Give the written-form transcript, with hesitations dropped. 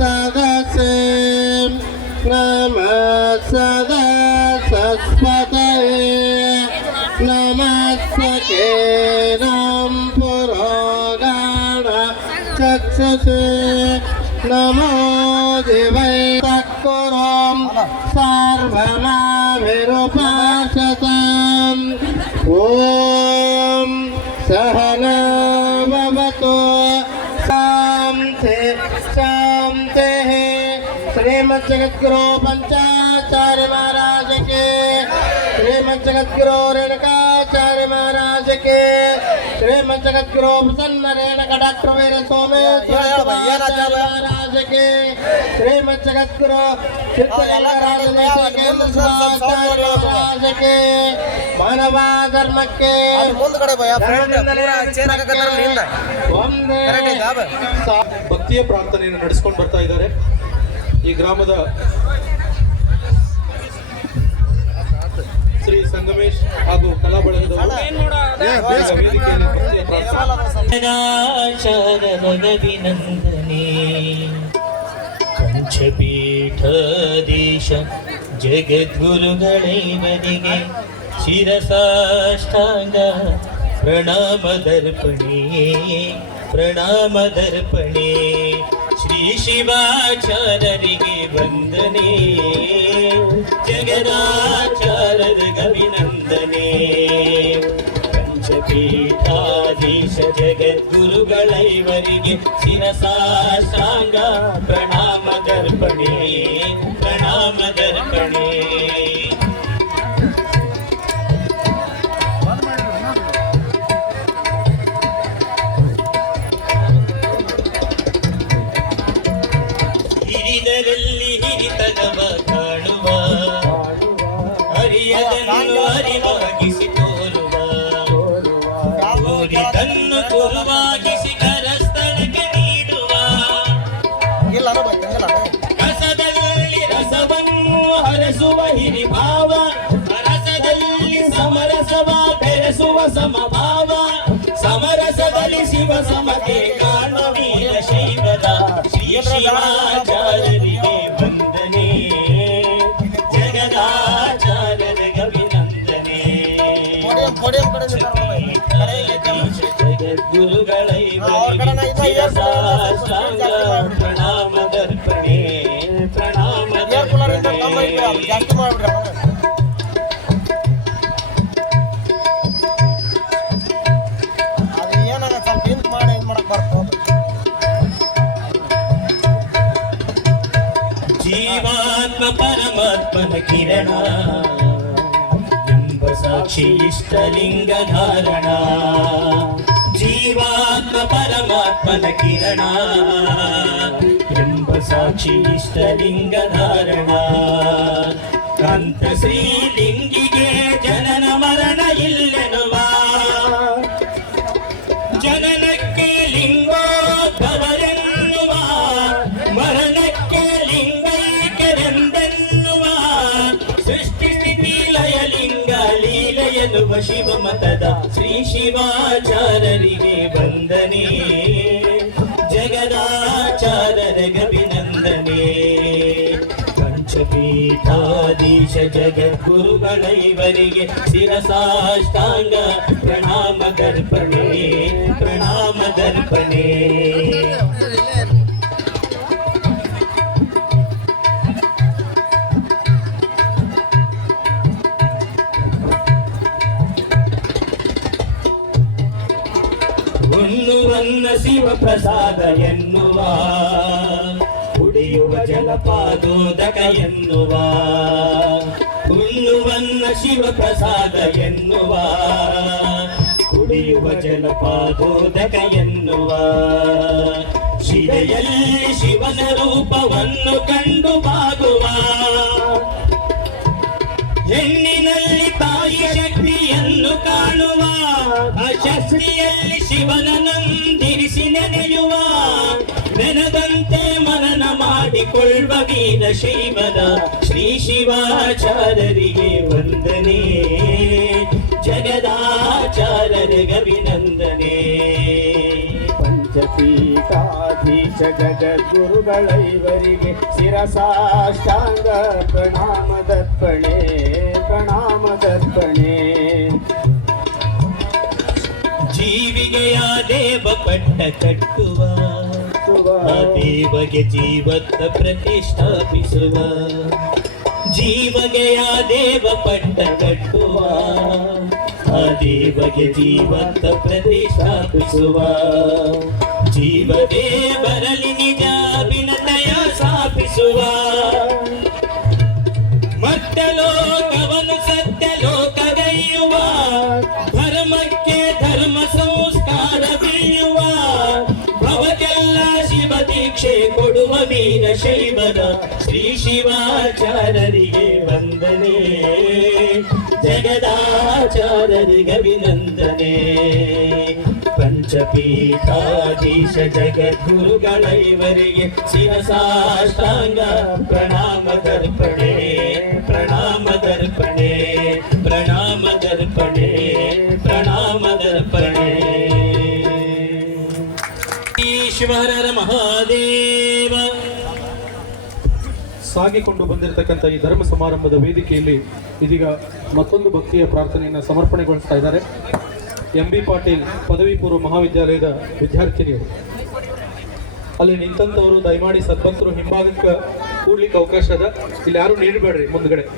सदसे नमः सदसस्पतये नमस्तेनं पुरोगाण चक्षुषे नमो दिवै तत्कुरुं सर्वमाभिरुपासताम् ॐ सहना भवतु शान्ति शान्तिः। श्रीमद् जगद्गुरु पंचाचार्य महाराज के, श्रीमद् जगद्गुरु रेणुकाचार्य महाराज के, श्रीमद् जगद्गुरु प्रसन्न रेणुका डॉक्टर वीर सोमेश्वर महाराज के, श्रीमद् जगद्गुरु चित्तलिंगराज केंद्र शिवाचार्य महाराज के, मानवा धर्म के ಭಕ್ತಿಯ ಪ್ರಾರ್ಥನೆಯನ್ನು ನಡೆಸಿಕೊಂಡು ಬರ್ತಾ ಇದ್ದಾರೆ. ಈ ಗ್ರಾಮದ ಶ್ರೀ ಸಂಗಮೇಶ್ ಹಾಗೂ ಕಲಾ ಬಳಗದವರು ಪಂಚಪೀಠಾಧೀಶ ಜಗದ್ಗುರುಗಳೇವರಿಗೆ ಶಿರಸಾಷ್ಟಾಂಗ ಪ್ರಣಾಮದರ್ಪಣೆ ಪ್ರಣಾಮದರ್ಪಣೆ. ಶ್ರೀ ಶಿವಾಚಾರ್ಯರಿಗೆ ವಂದನೆ, ಜಗದಾಚಾರ್ಯರಿಗೆ ಅಭಿನಂದನೆ. ಪಂಚಪೀಠಾಧೀಶ ಜಗದ್ಗುರುಗಳೈವರಿಗೆ ಶಿರಸಾಷ್ಟಾಂಗ ಪ್ರಣಾಮದರ್ಪಣೆ ಪ್ರಣಾಮದರ್ಪಣೆ. ಹಿರಿದರಲ್ಲಿ ಹಿರಿತನವ ಕಾಣುವ, ಅರಿಯದನ್ನು ಅರಿವಾಗಿಸಿ ತೋರುವ, ತನ್ನು ಗುರುವಾಗಿಸಿ ಕರಸ್ಥಳಕ್ಕೆ ನೀಡುವ, ರಸದಲ್ಲಿ ರಸವನ್ನು ಹರಸುವ ಹಿರಿಭಾವ, ರಸದಲ್ಲಿ ಸಮರಸವ ಬೆರೆಸುವ ಸಮಭಾವ, ಸಮರಸದಲ್ಲಿ ಶಿವ ಸಮತೆ ಕಾಣುವ ವೀರ ಶೈವದ ಶ್ರೀ ಶಿವಾಚಾರ್ಯರಿಗೆ ವಂದನೆ, ಜಗದಾಚಾರ್ಯರಿಗೆ ಅಭಿನಂದನೆ. ಜಗದ್ಗುರುಗಳೈವರಿಗೆ ಶಿರಸಾಷ್ಟಾಂಗ ಪ್ರಣಾಮದರ್ಪಣೆ ಪ್ರಣಾಮದರ್ಪಣೆ. ಜೀವಾತ್ಮ ಪರಮಾತ್ಮನ ಕಿರಣ ಎಂಬ ಸಾಕ್ಷಿ ಇಷ್ಟಲಿಂಗ ಧಾರಣ. ಜೀವಾತ್ಮ ಪರಮಾತ್ಮನ ಕಿರಣ ಎಂಬ ಸಾಕ್ಷಿ ಇಷ್ಟಲಿಂಗ ಧಾರಣ. ಅಂತ ಶ್ರೀಲಿಂಗಿಗೆ ಜನನ ಮರಣ ಇಲ್ಲೆನುವ, ಜನನಕ್ಕೆ ಲಿಂಗೋದ್ಭವರೆನ್ನುವ, ಮರಣಕ್ಕೆ ಲಿಂಗೈಕ್ಯರೆಂದೆನ್ನುವ, ಸೃಷ್ಟಿ ಸ್ಥಿತಿ ಲಯ ಲಿಂಗ ಲೀಲೆಯನ್ನುವ ಶಿವಮತದ ಶ್ರೀ ಶಿವಾಚಾರ್ಯರಿಗೆ ವಂದನೆ, ಜಗದಾಚಾರ್ಯರಿಗೆ ಅಭಿನಂದನೆ. ಪಂಚಪೀಠಾಧೀಶ ಜಗದ್ಗುರುಗಳೈವರಿಗೆ ಶಿರಸಾಷ್ಟಾಂಗ ಪ್ರಣಾಮದರ್ಪಣೆ ಪ್ರಣಾಮದರ್ಪಣೆ. ಉಣ್ಣುವನ್ನ ಶಿವ ಪ್ರಸಾದ ಎನ್ನುವ, ಕುಡಿಯುವ ಜಲಪಾದೋದಕ ಎನ್ನುವ, ಉಣ್ಣುವನ್ನ ಶಿವ ಪ್ರಸಾದ ಎನ್ನುವ, ಕುಡಿಯುವ ಜಲಪಾದೋದಕ ಎನ್ನುವ. ಶಿಲೆಯಲ್ಲಿ ಶಿವನ ರೂಪವನ್ನು ಕಂಡು ಬಾಗುವ, ಹೆಣ್ಣಿನಲ್ಲಿ ತಾಯಿ ಶಕ್ತಿಯನ್ನು ಕಾಣುವ, ಶಸ್ತ್ರಿಯಲ್ಲಿ ಶಿವನನ್ನಿರಿಸಿ ನೆನೆಯುವ, ನೆನದಂತೆ ಮನನ ಮಾಡಿಕೊಳ್ಳುವ ವೀರ ಶೈವದ ಶ್ರೀ ಶಿವಾಚಾರ್ಯರಿಗೆ ವಂದನೆ, ಜಗದಾಚಾರ್ಯರಿಗೆ ಅಭಿನಂದನೆ. ಪಂಚಪೀಠಾಧೀಶ ಜಗದ್ಗುರುಗಳೈವರಿಗೆ ಶಿರಸಾಷ್ಟಾಂಗ ಪ್ರಣಾಮದರ್ಪಣೆ ಪ್ರಣಾಮದರ್ಪಣೆ. ಜೀವಿಗೆಯ ದೇವ ಪಟ್ಟ ಕಟ್ಟುವ ಆ ದೇವಗೆ ಜೀವತ್ತ ಪ್ರತಿಷ್ಠಾಪಿಸುವ. ಜೀವಗೆಯ ದೇವ ಪಟ್ಟ ಕಟ್ಟುವ ಆ ದೇವಗೆ ಜೀವತ್ತ ಪ್ರತಿಷ್ಠಾಪಿಸುವ. ಜೀವವೇ ಬರಲಿ ನಿಜ ವಿನತಯ ಸ್ಥಾಪಿಸುವ. ಮತ್ತೆ ಲೋಕವನ್ನು ಸತ್ಯ ಲೋಕಗೈಯುವ. ಧರ್ಮಕ್ಕೆ ಧರ್ಮ ಸಂಸ್ಕಾರ ಬೀಯುವ. ಭವಕ್ಕೆಲ್ಲ ಶಿವ ದೀಕ್ಷೆ ಕೊಡುವ ವೀರ ಶೈವರ ಶ್ರೀ ಶಿವಾಚಾರ್ಯರಿಗೆ ವಂದನೆ. ಜಗದಾಚಾರ್ಯರಿಗೆ ಅಭಿನಂದನೆ. ಪಂಚಪೀಠಾಧೀಶ ಜಗದ್ಗುರುಗಳೈವರಿಗೆ ಶಿರಸಾಷ್ಟಾಂಗ ಪ್ರಣಾಮದರ್ಪಣೆ ಪ್ರಣಾಮದರ್ಪಣೆ ಪ್ರಣಾಮದರ್ಪಣೆ ಪ್ರಣಾಮದರ್ಪಣೆ. ಈಶ್ವರರ ಮಹಾದೇವ. ಸಾಗಿಕೊಂಡು ಬಂದಿರತಕ್ಕಂಥ ಈ ಧರ್ಮ ಸಮಾರಂಭದ ವೇದಿಕೆಯಲ್ಲಿ ಇದೀಗ ಮತ್ತೊಂದು ಭಕ್ತಿಯ ಪ್ರಾರ್ಥನೆಯನ್ನು ಸಮರ್ಪಣೆಗೊಳಿಸ್ತಾ ಇದ್ದಾರೆ. MB ಪಾಟೀಲ್ ಪದವಿ ಪೂರ್ವ ಮಹಾವಿದ್ಯಾಲಯದ ವಿದ್ಯಾರ್ಥಿನಿಯರು. ಅಲ್ಲಿ ನಿಂತಂಥವರು ದಯಮಾಡಿ ಸದ್ಭಕ್ತರು ಹಿಂಭಾಗಕ್ಕೆ ಕೂಡ್ಲಿಕ್ಕೆ ಅವಕಾಶ ಅದ. ಇಲ್ಲಿ ಯಾರು ನೀಡಬೇಡ್ರಿ ಮುಂದ್ಗಡೆ.